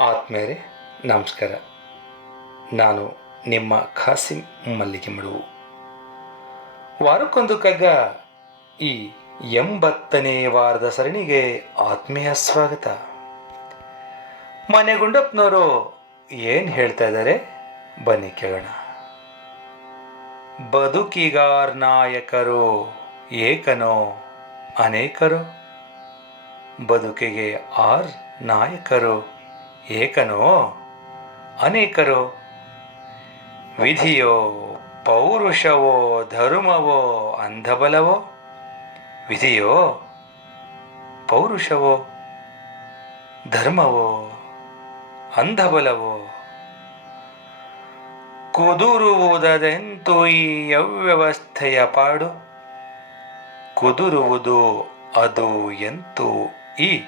ಆತ್ಮೇರೆ, ನಮಸ್ಕಾರ. ನಾನು ನಿಮ್ಮ ಖಾಸಿಂ ಮಲ್ಲಿಗೆ ಮಡುವು ವಾರಕ್ಕೊಂದು ಕಗ್ಗ ಈ ಎಂಬತ್ತನೇ ವಾರದ ಸರಣಿಗೆ ಆತ್ಮೀಯ ಸ್ವಾಗತ. ಮನೆ ಗುಂಡಪ್ಪನವರು ಏನು ಹೇಳ್ತಾ ಇದ್ದಾರೆ? ಬನ್ನಿ ಕೇಳೋಣ. ಬದುಕಿಗಾರ್ ನಾಯಕರು ಏಕನೋ ಅನೇಕರು. ಬದುಕಿಗೆ ಆರ್ ನಾಯಕರು ಏಕನೋ? ಅನೇಕರು? ವಿಧಿಯೋ, ಪೌರುಷವೋ, ಧರ್ಮವೋ, ಅಂಧಬಲವೋ? ವಿಧಿಯೋ, ಪೌರುಷವೋ, ಧರ್ಮವೋ, ಅಂಧಬಲವೋ? ಕುದುರುವುದೆಂತು ಈ ಅವ್ಯವಸ್ಥೆಯ ಪಾಡು? ಕುದುರುವುದು ಅದು ಎಂತೂ ಈ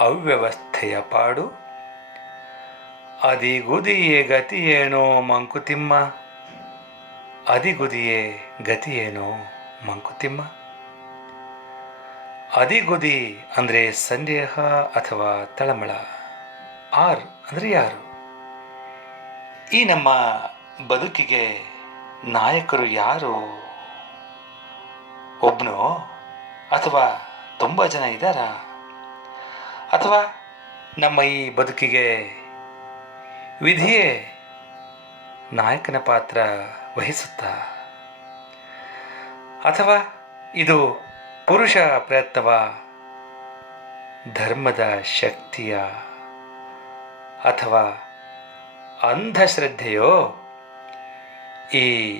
ಅವ್ಯವಸ್ಥೆಯ ಪಾಡು? ಅದಿಗುದಿಯೇ ಗತಿಯೇನೋ ಮಂಕುತಿಮ್ಮ. ಅದಿಗುದಿಯೇ ಗತಿಯೇನೋ ಮಂಕುತಿಮ್ಮ. ಅದಿಗುದಿ ಅಂದರೆ ಸಂದೇಹ ಅಥವಾ ತಳಮಳ. ಆರ್ ಅಂದರೆ ಯಾರು? ಈ ನಮ್ಮ ಬದುಕಿಗೆ ನಾಯಕರು ಯಾರು? ಒಬ್ಬನೋ ಅಥವಾ ತುಂಬ ಜನ ಇದ್ದಾರಾ? ಅಥವಾ ನಮ್ಮ ಈ ಬದುಕಿಗೆ ವಿಧಿಯೇ ನಾಯಕನ ಪಾತ್ರ ವಹಿಸುತ್ತಾ? ಅಥವಾ ಇದು ಪುರುಷ ಪ್ರಯತ್ನವ? ಧರ್ಮದ ಶಕ್ತಿಯ? ಅಥವಾ ಅಂಧಶ್ರದ್ಧೆಯೋ? ಈ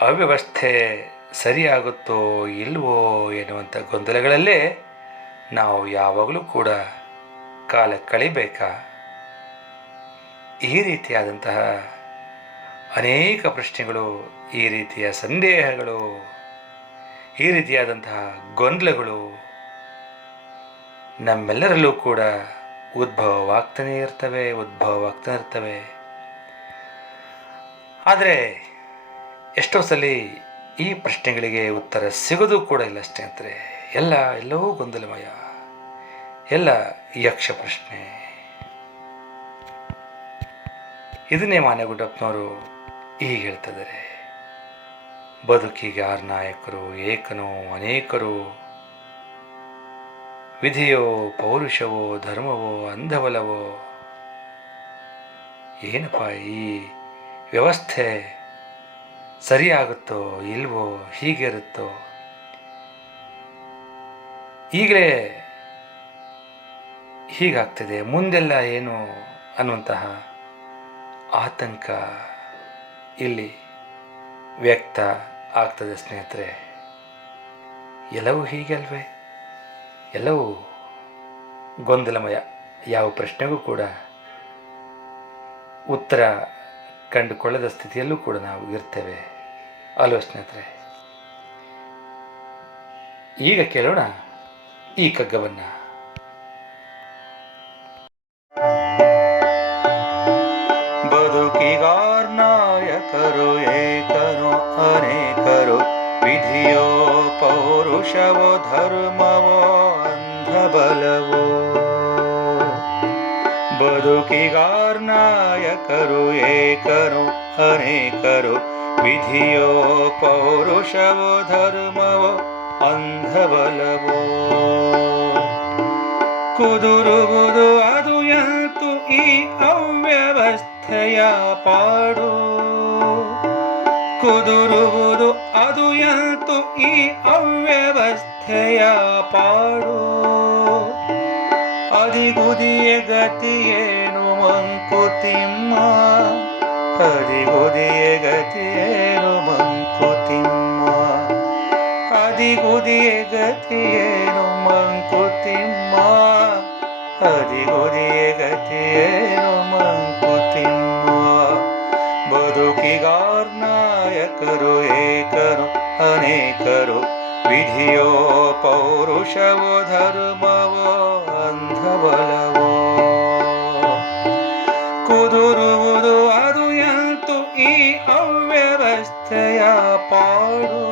ಅವ್ಯವಸ್ಥೆ ಸರಿಯಾಗುತ್ತೋ ಇಲ್ವೋ ಎನ್ನುವಂಥ ಗೊಂದಲಗಳಲ್ಲೇ ನಾವು ಯಾವಾಗಲೂ ಕೂಡ ಕಾಲ ಕಳಿಬೇಕಾ? ಈ ರೀತಿಯಾದಂತಹ ಅನೇಕ ಪ್ರಶ್ನೆಗಳು, ಈ ರೀತಿಯ ಸಂದೇಹಗಳು, ಈ ರೀತಿಯಾದಂತಹ ಗೊಂದಲಗಳು ನಮ್ಮೆಲ್ಲರಲ್ಲೂ ಕೂಡ ಉದ್ಭವವಾಗ್ತಾನೆ ಇರ್ತವೆ ಉದ್ಭವವಾಗ್ತಾನೆ ಇರ್ತವೆ. ಆದರೆ ಎಷ್ಟೋ ಸಲ ಈ ಪ್ರಶ್ನೆಗಳಿಗೆ ಉತ್ತರ ಸಿಗೋದು ಕೂಡ ಇಲ್ಲ ಸ್ನೇಹಿತರೆ. ಎಲ್ಲ ಎಲ್ಲವೂ ಗೊಂದಲಮಯ, ಎಲ್ಲ ಯಕ್ಷ ಪ್ರಶ್ನೆ. ಇದನ್ನೇ ಮಾನ್ಯಗುಡ್ಡಪ್ಪನವರು ಹೀಗೆ ಹೇಳ್ತಿದ್ದಾರೆ. ಬದುಕಿಗೆ ಆರು ನಾಯಕರು, ಏಕನೋ ಅನೇಕರು. ವಿಧಿಯೋ, ಪೌರುಷವೋ, ಧರ್ಮವೋ ಅಂಧವಲವೋ ಏನಪ್ಪ ಈ ವ್ಯವಸ್ಥೆ? ಸರಿಯಾಗುತ್ತೋ, ಇಲ್ವೋ, ಹೀಗಿರುತ್ತೋ? ಈಗಲೇ ಹೀಗಾಗ್ತಿದೆ, ಮುಂದೆಲ್ಲ ಏನು ಅನ್ನುವಂತಹ ಆತಂಕ ಇಲ್ಲಿ ವ್ಯಕ್ತ ಆಗ್ತದೆ ಸ್ನೇಹಿತರೆ. ಎಲ್ಲವೂ ಹೀಗಲ್ವೇ ಎಲ್ಲವೂ ಗೊಂದಲಮಯ. ಯಾವ ಪ್ರಶ್ನೆಗೂ ಕೂಡ ಉತ್ತರ ಕಂಡುಕೊಳ್ಳದ ಸ್ಥಿತಿಯಲ್ಲೂ ಕೂಡ ನಾವು ಇರ್ತೇವೆ. ಅಲ್ವ ಸ್ನೇಹಿತರೆ? ಈಗ ಕೇಳೋಣ ಈ ಕಗ್ಗವನ್ನು ನಾಯಕರು ಏಕರು ಅನೇಕರು ವಿಧಿಯೋ ಪೌರುಷವೋ ಧರ್ಮವೋ ಅಂಧಬಲವೋ ಬದುಕಿಗಾರ್ ನಾಯಕರು ಏಕರು ಅನೇಕರು ವಿಧಿಯೋ ಪೌರುಷವೋ ಧರ್ಮವೋ ಅಂಧಬಲವೋ ಕುದುರುವುದು ಅದು ಎಂತು ಈ ಅವ್ಯವಸ್ಥೆಯ ಪಾಡು ಕುದುರುವುದು ಅದು ಎಂತು ಈ ಅವ್ಯವಸ್ಥೆಯ ಪಾಡು? ಅದಿಗುದಿಯ ಗತಿಯೇನು ಮಂಕುತಿಮ್ಮ ಅದಿಗುದಿಯ ಗತಿಯೇನು ಮಂಕುತಿಮ್ಮ ಅದಿಗುದಿಯ ಗತಿಯೇನು ಮಂಕುತಿಮ್ಮ ಅದಿಗುದಿಯ ಗತಿಯೇನು ಮಂಕುತಿಮ್ಮ ಅನೇಕರು ವಿಧಿಯೋ ಪೌರುಷವೋ, ಧರ್ಮವೋ, ಅಂಧಬಲವೋ. ಕುದುರುವುದು ಅದು ಎಂತು ಈ ಅವ್ಯವಸ್ಥೆಯ ಪಾಡು.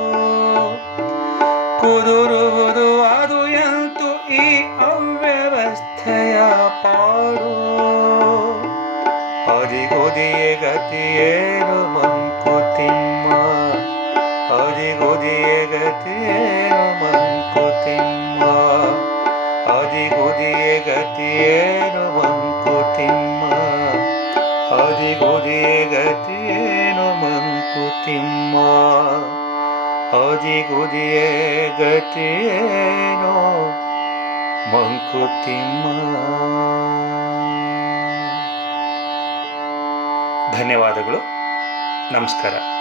ಕುದುರುವುದು ಅದು ಎಂತು ಈ ಅವ್ಯವಸ್ಥೆಯ ಪಾಡು. ಅದಿಗುದಿಯ ಗತಿಯೇನು ಅದಿಗುದಿಯೇ ಗತಿಯೇನು ಮಂಕುತಿಮ್ಮ. ಧನ್ಯವಾದಗಳು. ನಮಸ್ಕಾರ.